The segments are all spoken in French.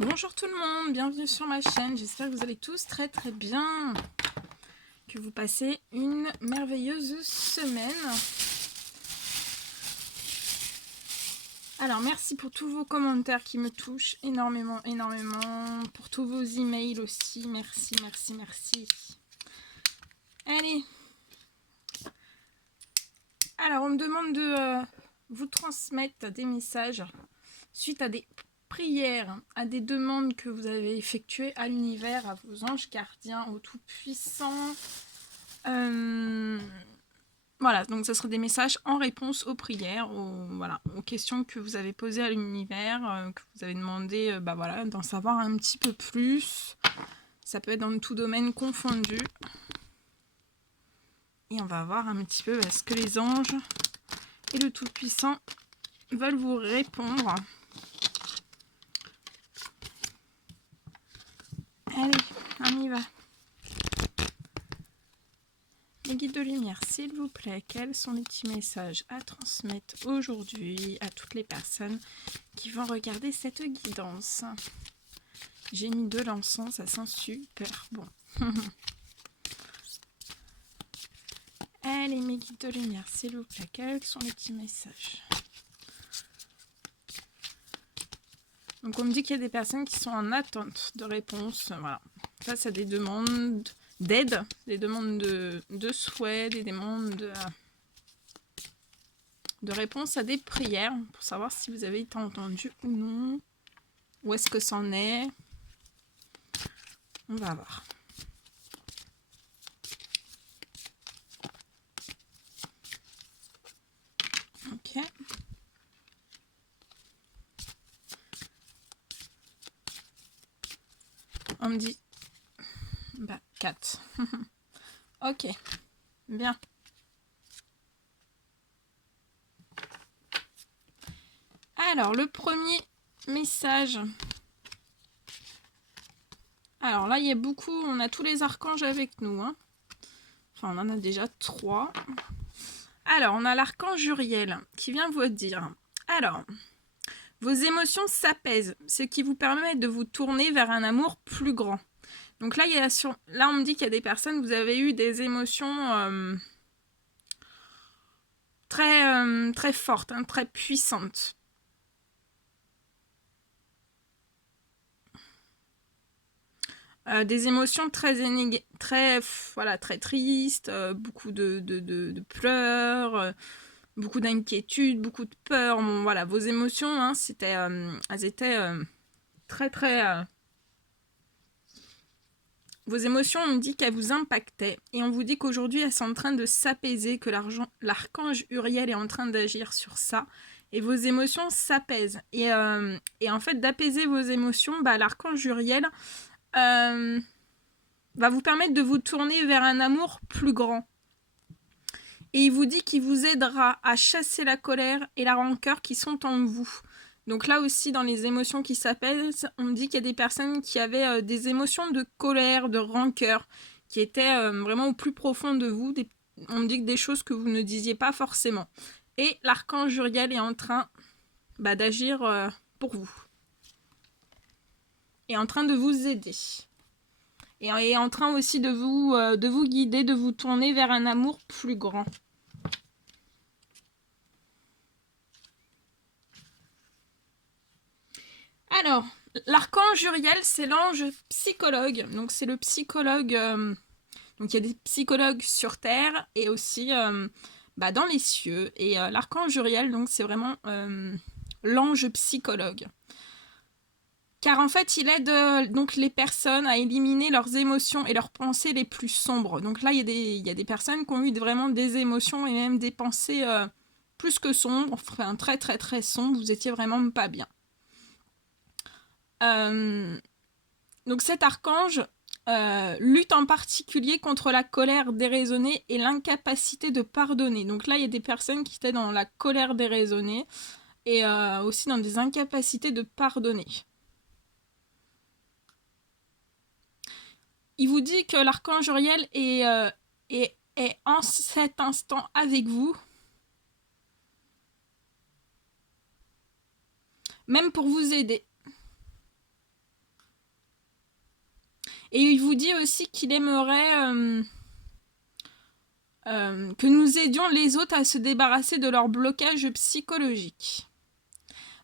Bonjour tout le monde, bienvenue sur ma chaîne, j'espère que vous allez tous très très bien, que vous passez une merveilleuse semaine. Alors merci pour tous vos commentaires qui me touchent énormément, pour tous vos emails aussi, merci. Allez, alors on me demande de vous transmettre des messages suite à des prières, à des demandes que vous avez effectuées à l'univers, à vos anges gardiens, au Tout-Puissant. Voilà, donc ce sera des messages en réponse aux prières, aux questions que vous avez posées à l'univers, que vous avez demandé d'en savoir un petit peu plus. Ça peut être dans tout domaine confondu. Et on va voir un petit peu ce que les anges et le Tout-Puissant veulent vous répondre. Allez, on y va. Les guides de lumière, s'il vous plaît, quels sont les petits messages à transmettre aujourd'hui à toutes les personnes qui vont regarder cette guidance? J'ai mis de l'encens, ça sent super bon. Allez, mes guides de lumière, s'il vous plaît, quels sont les petits messages? Donc on me dit qu'il y a des personnes qui sont en attente de réponse. Voilà. Ça, c'est des demandes d'aide, des demandes de souhait, des demandes de réponse à des prières pour savoir si vous avez été entendu ou non. Où est-ce que c'en est? On va voir. Ok. On me dit 4. Ok. Bien. Alors, le premier message. Alors là, il y a beaucoup, on a tous les archanges avec nous. Hein. Enfin, on en a déjà 3. Alors, on a l'archange Uriel qui vient vous dire. Alors, vos émotions s'apaisent, ce qui vous permet de vous tourner vers un amour plus grand. Donc là, là on me dit qu'il y a des personnes, vous avez eu des émotions très fortes, hein, très puissantes. Des émotions très tristes, beaucoup de pleurs, beaucoup d'inquiétude, beaucoup de peur. Bon, voilà, vos émotions, hein, elles étaient très. Vos émotions, on me dit qu'elles vous impactaient et on vous dit qu'aujourd'hui elles sont en train de s'apaiser, que l'archange Uriel est en train d'agir sur ça et vos émotions s'apaisent. Et en fait, d'apaiser vos émotions, l'archange Uriel va vous permettre de vous tourner vers un amour plus grand. Et il vous dit qu'il vous aidera à chasser la colère et la rancœur qui sont en vous. Donc là aussi, dans les émotions qui s'apaisent, on me dit qu'il y a des personnes qui avaient des émotions de colère, de rancœur, qui étaient vraiment au plus profond de vous. On me dit que des choses que vous ne disiez pas forcément. Et l'archange Uriel est en train d'agir pour vous. Et en train de vous aider. Et est en train aussi de vous guider, de vous tourner vers un amour plus grand. Alors, l'archange Uriel, c'est l'ange psychologue. Donc, c'est le psychologue. Donc, il y a des psychologues sur Terre et aussi dans les cieux. Et l'archange Uriel, donc, c'est vraiment l'ange psychologue. Car en fait, il aide donc les personnes à éliminer leurs émotions et leurs pensées les plus sombres. Donc là, il y a des personnes qui ont eu vraiment des émotions et même des pensées plus que sombres, enfin très sombres. Vous étiez vraiment pas bien. Donc cet archange lutte en particulier contre la colère déraisonnée et l'incapacité de pardonner. Donc là, il y a des personnes qui étaient dans la colère déraisonnée et aussi dans des incapacités de pardonner. Il vous dit que l'archange Uriel est en cet instant avec vous, même pour vous aider. Et il vous dit aussi qu'il aimerait que nous aidions les autres à se débarrasser de leur blocage psychologique.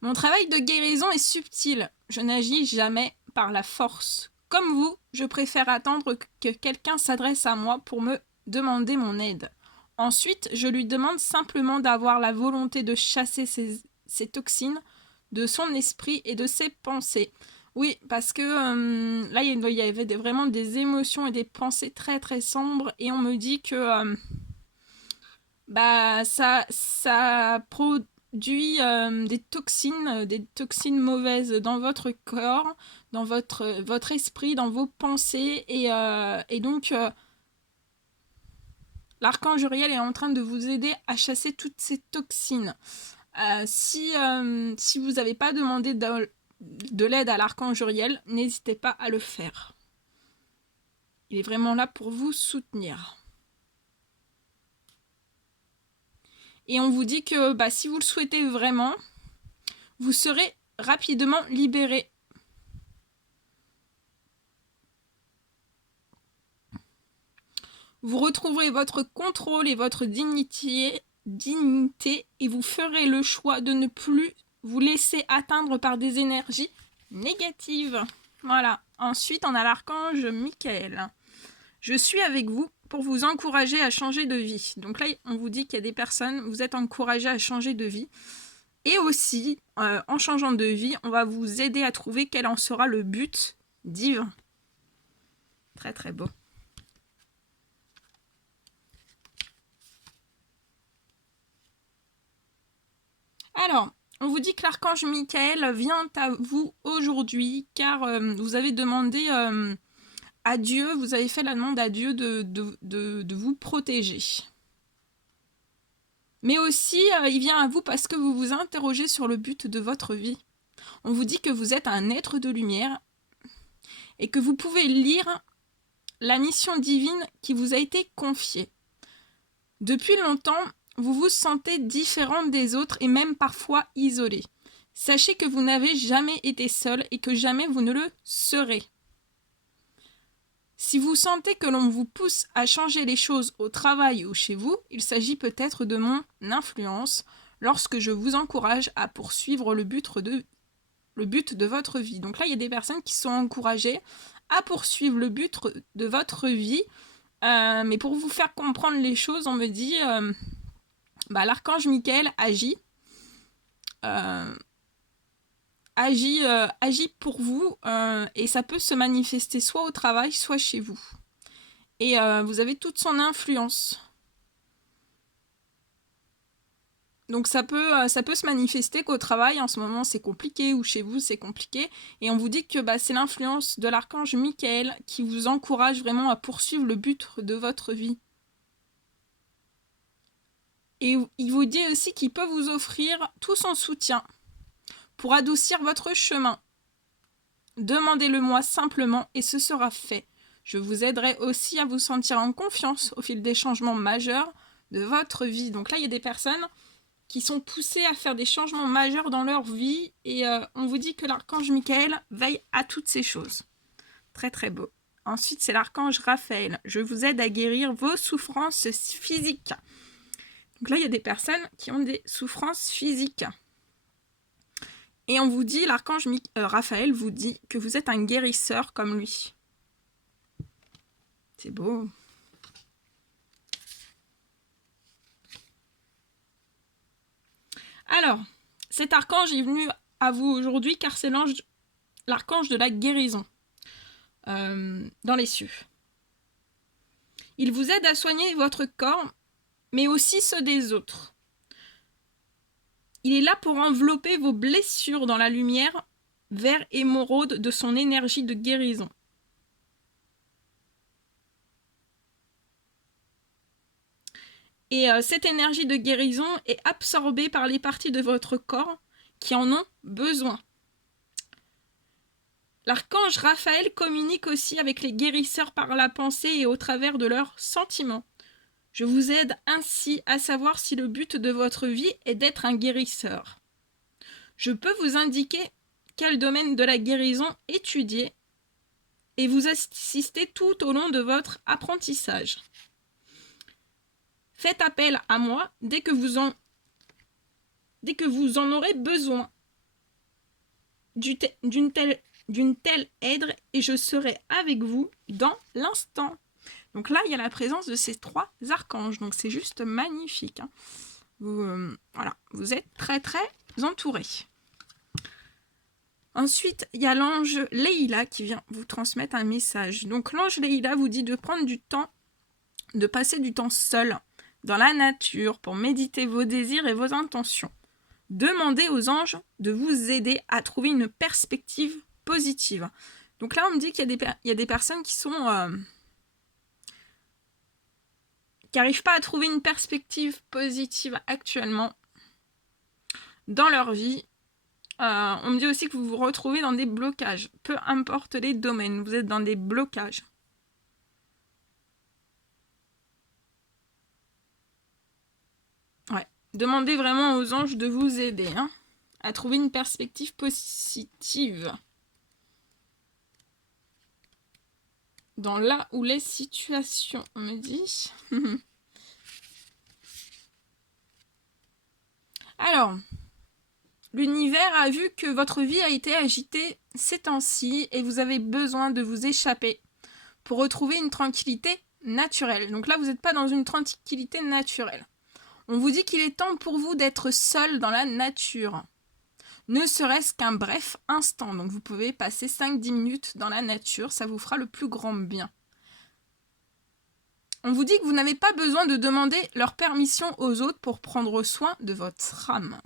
Mon travail de guérison est subtil. Je n'agis jamais par la force. Comme vous, je préfère attendre que quelqu'un s'adresse à moi pour me demander mon aide. Ensuite, je lui demande simplement d'avoir la volonté de chasser ces toxines de son esprit et de ses pensées. Oui, parce que là, il y avait vraiment des émotions et des pensées très très sombres, et on me dit que ça produit des toxines mauvaises dans votre corps, dans votre esprit, dans vos pensées, et donc l'archange Uriel est en train de vous aider à chasser toutes ces toxines. Si vous n'avez pas demandé de l'aide à l'archange Uriel, n'hésitez pas à le faire. Il est vraiment là pour vous soutenir. Et on vous dit que si vous le souhaitez vraiment, vous serez rapidement libéré. Vous retrouverez votre contrôle et votre dignité et vous ferez le choix de ne plus vous laisser atteindre par des énergies négatives. Voilà. Ensuite, on a l'archange Michael. Je suis avec vous pour vous encourager à changer de vie. Donc là, on vous dit qu'il y a des personnes, vous êtes encouragés à changer de vie. Et aussi, en changeant de vie, on va vous aider à trouver quel en sera le but divin. Très très beau. Alors, on vous dit que l'archange Michael vient à vous aujourd'hui car vous avez demandé à Dieu, vous avez fait la demande à Dieu de vous protéger. Mais aussi, il vient à vous parce que vous vous interrogez sur le but de votre vie. On vous dit que vous êtes un être de lumière et que vous pouvez lire la mission divine qui vous a été confiée. Depuis longtemps, vous vous sentez différente des autres et même parfois isolée. Sachez que vous n'avez jamais été seul et que jamais vous ne le serez. Si vous sentez que l'on vous pousse à changer les choses au travail ou chez vous, il s'agit peut-être de mon influence lorsque je vous encourage à poursuivre le but de votre vie. Donc là, il y a des personnes qui sont encouragées à poursuivre le but de votre vie. Mais pour vous faire comprendre les choses, on me dit l'archange Michael agit pour vous et ça peut se manifester soit au travail, soit chez vous. Et vous avez toute son influence. Donc ça peut se manifester qu'au travail, en ce moment, c'est compliqué, ou chez vous, c'est compliqué. Et on vous dit que c'est l'influence de l'archange Michael qui vous encourage vraiment à poursuivre le but de votre vie. Et il vous dit aussi qu'il peut vous offrir tout son soutien pour adoucir votre chemin. Demandez-le-moi simplement et ce sera fait. Je vous aiderai aussi à vous sentir en confiance au fil des changements majeurs de votre vie. Donc là, il y a des personnes qui sont poussées à faire des changements majeurs dans leur vie et on vous dit que l'archange Michael veille à toutes ces choses. Très très beau. Ensuite, c'est l'archange Raphaël. Je vous aide à guérir vos souffrances physiques. Donc là, il y a des personnes qui ont des souffrances physiques. Et on vous dit, l'archange Raphaël vous dit que vous êtes un guérisseur comme lui. C'est beau. Alors, cet archange est venu à vous aujourd'hui car c'est l'archange de la guérison dans les cieux. Il vous aide à soigner votre corps, mais aussi ceux des autres. Il est là pour envelopper vos blessures dans la lumière vert émeraude de son énergie de guérison. Et cette énergie de guérison est absorbée par les parties de votre corps qui en ont besoin. L'archange Raphaël communique aussi avec les guérisseurs par la pensée et au travers de leurs sentiments. Je vous aide ainsi à savoir si le but de votre vie est d'être un guérisseur. Je peux vous indiquer quel domaine de la guérison étudier, et vous assister tout au long de votre apprentissage. Faites appel à moi dès que vous en aurez besoin d'une telle aide et je serai avec vous dans l'instant. Donc là, il y a la présence de ces 3 archanges. Donc c'est juste magnifique. Hein. Voilà, vous êtes très très entourés. Ensuite, il y a l'ange Leïla qui vient vous transmettre un message. Donc l'ange Leïla vous dit de prendre du temps, de passer du temps seul dans la nature pour méditer vos désirs et vos intentions. Demandez aux anges de vous aider à trouver une perspective positive. Donc là, on me dit qu'il y a des personnes qui sont... qui n'arrivent pas à trouver une perspective positive actuellement dans leur vie. On me dit aussi que vous vous retrouvez dans des blocages. Peu importe les domaines, vous êtes dans des blocages. Ouais. Demandez vraiment aux anges de vous aider à trouver une perspective positive. Dans là où les situations, on me dit. Alors, l'univers a vu que votre vie a été agitée ces temps-ci et vous avez besoin de vous échapper pour retrouver une tranquillité naturelle. Donc là, vous n'êtes pas dans une tranquillité naturelle. On vous dit qu'il est temps pour vous d'être seul dans la nature. Ne serait-ce qu'un bref instant. Donc vous pouvez passer 5-10 minutes dans la nature, ça vous fera le plus grand bien. On vous dit que vous n'avez pas besoin de demander leur permission aux autres pour prendre soin de votre âme.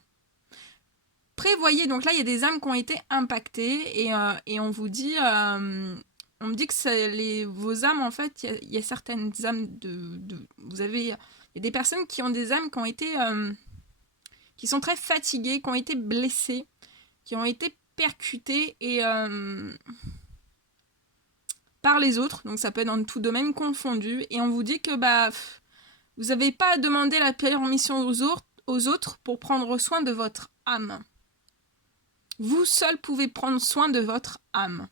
Prévoyez, donc là il y a des âmes qui ont été impactées et on vous dit, on me dit que vos âmes en fait, il y a certaines âmes il y a des personnes qui ont des âmes qui ont été, qui sont très fatiguées, qui ont été blessées, qui ont été percutées par les autres, donc ça peut être dans tout domaine confondu, et on vous dit que vous n'avez pas à demander la permission aux autres pour prendre soin de votre âme. Vous seul pouvez prendre soin de votre âme.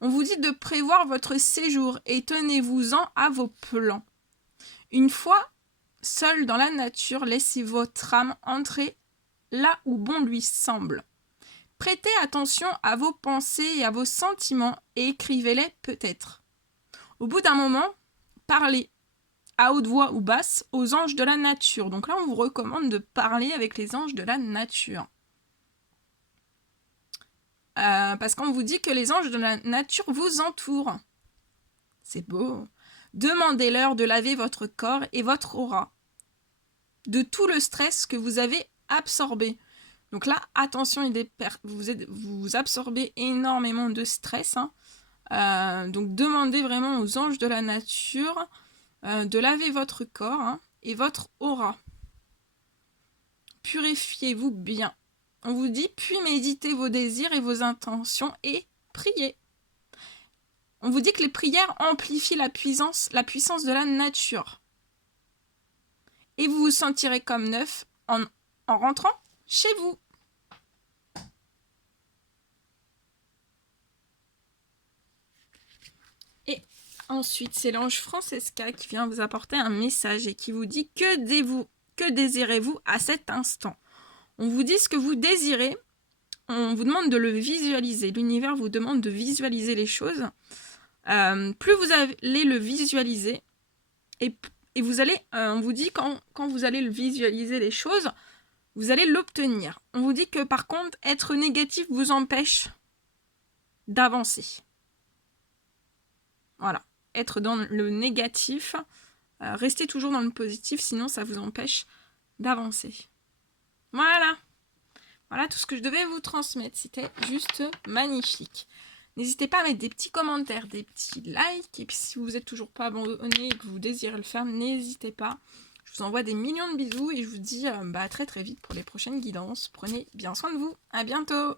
On vous dit de prévoir votre séjour et tenez-vous-en à vos plans. Une fois seul dans la nature, laissez votre âme entrer là où bon lui semble. Prêtez attention à vos pensées et à vos sentiments et écrivez-les peut-être. Au bout d'un moment, parlez à haute voix ou basse aux anges de la nature. Donc là, on vous recommande de parler avec les anges de la nature. Parce qu'on vous dit que les anges de la nature vous entourent. C'est beau. Demandez-leur de laver votre corps et votre aura de tout le stress que vous avez absorbé. Donc là, attention, vous absorbez énormément de stress. Donc demandez vraiment aux anges de la nature de laver votre corps et votre aura. Purifiez-vous bien. On vous dit, puis méditez vos désirs et vos intentions et priez. On vous dit que les prières amplifient la puissance de la nature. Et vous vous sentirez comme neuf en rentrant chez vous. Et ensuite, c'est l'ange Francesca qui vient vous apporter un message et qui vous dit que désirez-vous à cet instant. On vous dit ce que vous désirez, on vous demande de le visualiser. L'univers vous demande de visualiser les choses. Plus vous allez le visualiser, et vous allez, on vous dit quand vous allez le visualiser les choses, vous allez l'obtenir. On vous dit que par contre, être négatif vous empêche d'avancer. Voilà, être dans le négatif, restez toujours dans le positif, sinon ça vous empêche d'avancer. Voilà tout ce que je devais vous transmettre. C'était juste magnifique. N'hésitez pas à mettre des petits commentaires, des petits likes. Et puis si vous n'êtes toujours pas abonné et que vous désirez le faire, n'hésitez pas. Je vous envoie des millions de bisous et je vous dis à très très vite pour les prochaines guidances. Prenez bien soin de vous. À bientôt.